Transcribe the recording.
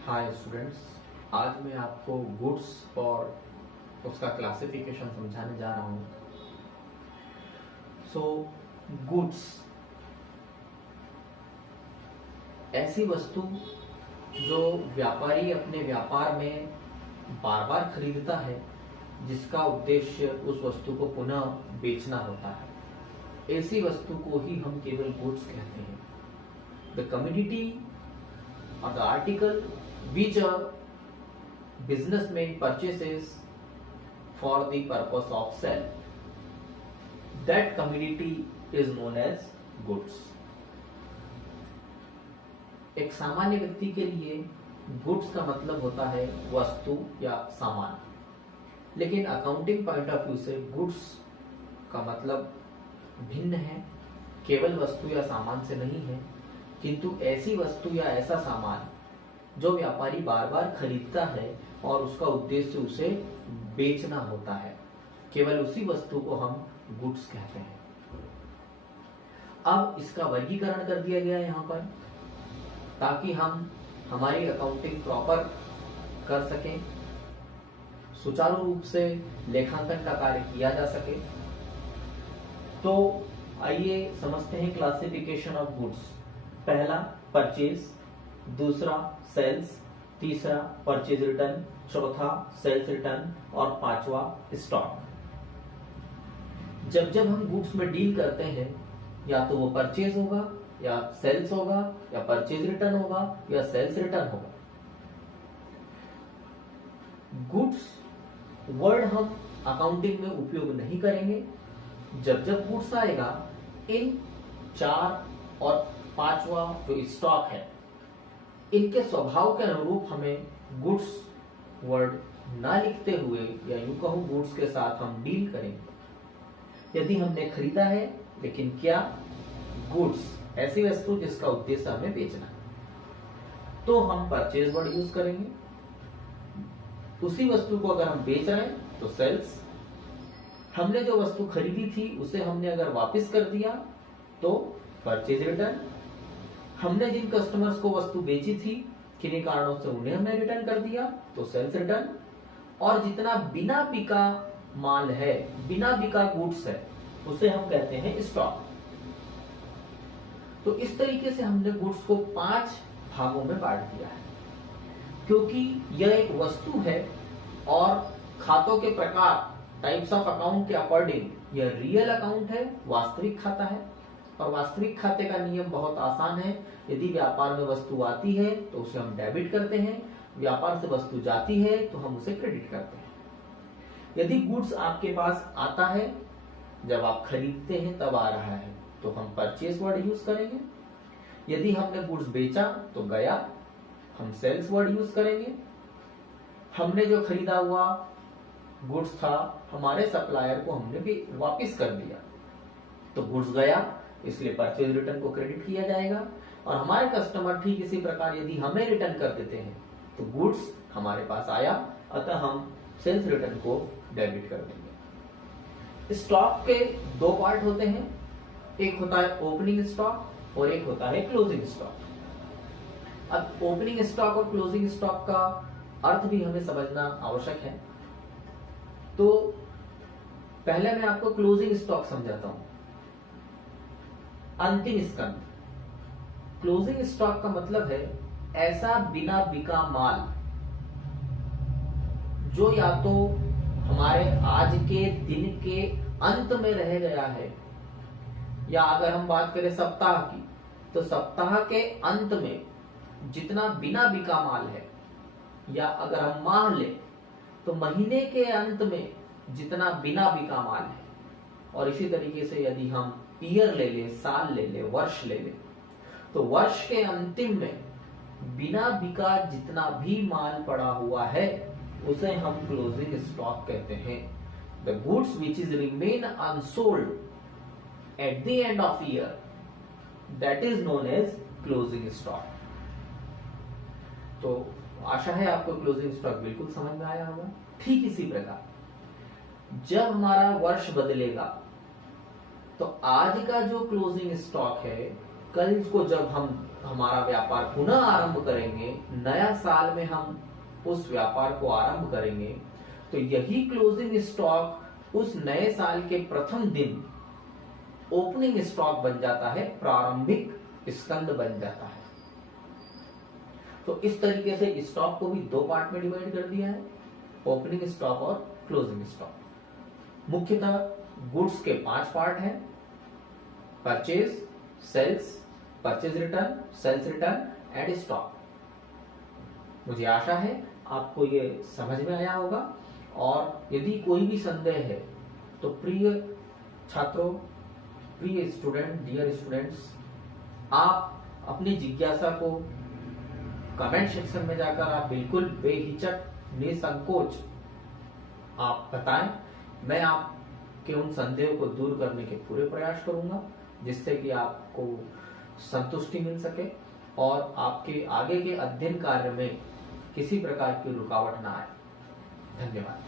Hi students, आज मैं आपको गुड्स और उसका क्लासिफिकेशन समझाने जा रहा हूँ। गुड्स ऐसी वस्तु जो व्यापारी अपने व्यापार में बार बार खरीदता है, जिसका उद्देश्य उस वस्तु को पुनः बेचना होता है। ऐसी वस्तु को ही हम केवल गुड्स कहते हैं। The commodity or the article which a businessman purchases for the purpose of sale, that commodity is known as goods. एक सामान्य व्यक्ति के लिए गुड्स का मतलब होता है वस्तु या सामान, लेकिन अकाउंटिंग पॉइंट ऑफ व्यू से गुड्स का मतलब भिन्न है। केवल वस्तु या सामान से नहीं है, किंतु ऐसी वस्तु या ऐसा सामान जो व्यापारी बार बार खरीदता है और उसका उद्देश्य उसे बेचना होता है, केवल उसी वस्तु को हम गुड्स कहते हैं। अब इसका वर्गीकरण कर दिया गया है यहाँ पर, ताकि हम हमारी अकाउंटिंग प्रॉपर कर सकें, सुचारू रूप से लेखांकन का कार्य किया जा सके। तो आइए समझते हैं क्लासिफिकेशन ऑफ गुड्स। पहला परचेज, दूसरा सेल्स, तीसरा परचेज रिटर्न, चौथा सेल्स रिटर्न और पांचवा स्टॉक। जब जब हम गुड्स में डील करते हैं, या तो वो परचेज होगा या सेल्स होगा या परचेज रिटर्न होगा या सेल्स रिटर्न होगा। गुड्स वर्ड हम अकाउंटिंग में उपयोग नहीं करेंगे। जब जब गुड्स आएगा, इन चार और पांचवा जो स्टॉक है, इनके स्वभाव के अनुरूप हमें गुड्स वर्ड ना लिखते हुए, या यूं कहूं गुड्स के साथ हम डील करेंगे। यदि हमने खरीदा है, लेकिन क्या गुड्स ऐसी वस्तु जिसका उद्देश्य हमें बेचना है, तो हम परचेज वर्ड यूज करेंगे। उसी वस्तु को अगर हम बेच रहे हैं तो सेल्स। हमने जो वस्तु खरीदी थी उसे हमने अगर वापस कर दिया तो परचेज रिटर्न। हमने जिन कस्टमर्स को वस्तु बेची थी, किन्हीं कारणों से उन्हें हमने रिटर्न कर दिया तो सेल्स रिटर्न। और जितना बिना बिका माल है, बिना बिका गुड्स है, उसे हम कहते हैं स्टॉक। तो इस तरीके से हमने गुड्स को 5 भागों में बांट दिया है, क्योंकि यह एक वस्तु है और खातों के प्रकार, टाइप्स ऑफ अकाउंट के अकॉर्डिंग यह रियल अकाउंट है, वास्तविक खाता है। और वास्तविक खाते का नियम बहुत आसान है। यदि व्यापार में वस्तु आती है तो उसे हम डेबिट करते हैं, व्यापार से वस्तु जाती है तो हम उसे क्रेडिट करते हैं। यदि गुड्स आपके पास आता है, जब आप खरीदते हैं तब आ रहा है, तो हम परचेज वर्ड यूज करेंगे। यदि हमने गुड्स बेचा तो गया, हम सेल्स वर्ड यूज करेंगे। हमने जो खरीदा हुआ गुड्स था, हमारे सप्लायर को हमने भी वापस कर दिया, तो गुड्स गया, इसलिए परचेज रिटर्न को क्रेडिट किया जाएगा। और हमारे कस्टमर ठीक इसी प्रकार यदि हमें रिटर्न कर देते हैं तो गुड्स हमारे पास आया, अतः हम सेल्स रिटर्न को डेबिट कर देंगे। स्टॉक के 2 पार्ट होते हैं, एक होता है ओपनिंग स्टॉक और एक होता है क्लोजिंग स्टॉक। अब ओपनिंग स्टॉक और क्लोजिंग स्टॉक का अर्थ भी हमें समझना आवश्यक है। तो पहले मैं आपको क्लोजिंग स्टॉक समझाता हूं। अंतिम स्कंद। क्लोजिंग स्टॉक का मतलब है ऐसा बिना बिका माल जो या तो हमारे आज के दिन के अंत में रह गया है, या अगर हम बात करें सप्ताह की, तो सप्ताह के अंत में जितना बिना बिका माल है, या अगर हम माह ले तो महीने के अंत में जितना बिना बिका माल है। और इसी तरीके से यदि हम ईयर ले ले, साल ले ले, वर्ष ले ले, तो वर्ष के अंतिम में बिना बिका जितना भी माल पड़ा हुआ है उसे हम क्लोजिंग स्टॉक कहते हैं। The goods which is remain unsold at the end of year, that is known as closing stock. तो आशा है आपको क्लोजिंग स्टॉक बिल्कुल समझ में आया होगा। ठीक इसी प्रकार जब हमारा वर्ष बदलेगा, तो आज का जो क्लोजिंग स्टॉक है, कल को जब हम हमारा व्यापार पुनः आरंभ करेंगे, नया साल में हम उस व्यापार को आरंभ करेंगे, तो यही क्लोजिंग स्टॉक उस नए साल के प्रथम दिन ओपनिंग स्टॉक बन जाता है, प्रारंभिक स्कंद बन जाता है। तो इस तरीके से स्टॉक को भी दो पार्ट में डिवाइड कर दिया है, ओपनिंग स्टॉक और क्लोजिंग स्टॉक। मुख्यतः गुड्स के 5 पार्ट हैं, purchase, sales, purchase return, sales return and stock. मुझे आशा है आपको ये समझ में आया होगा, और यदि कोई भी संदेह है तो प्रिय छात्रों, प्रिय स्टूडेंट, डियर स्टूडेंट्स, आप अपनी जिज्ञासा को कमेंट सेक्शन में जाकर आप बिल्कुल बेहिचक, निसंकोच आप बताएं। मैं आपके उन संदेहों को दूर करने के पूरे प्रयास करूंगा, जिससे कि आपको संतुष्टि मिल सके और आपके आगे के अध्ययन कार्य में किसी प्रकार की रुकावट ना आए। धन्यवाद।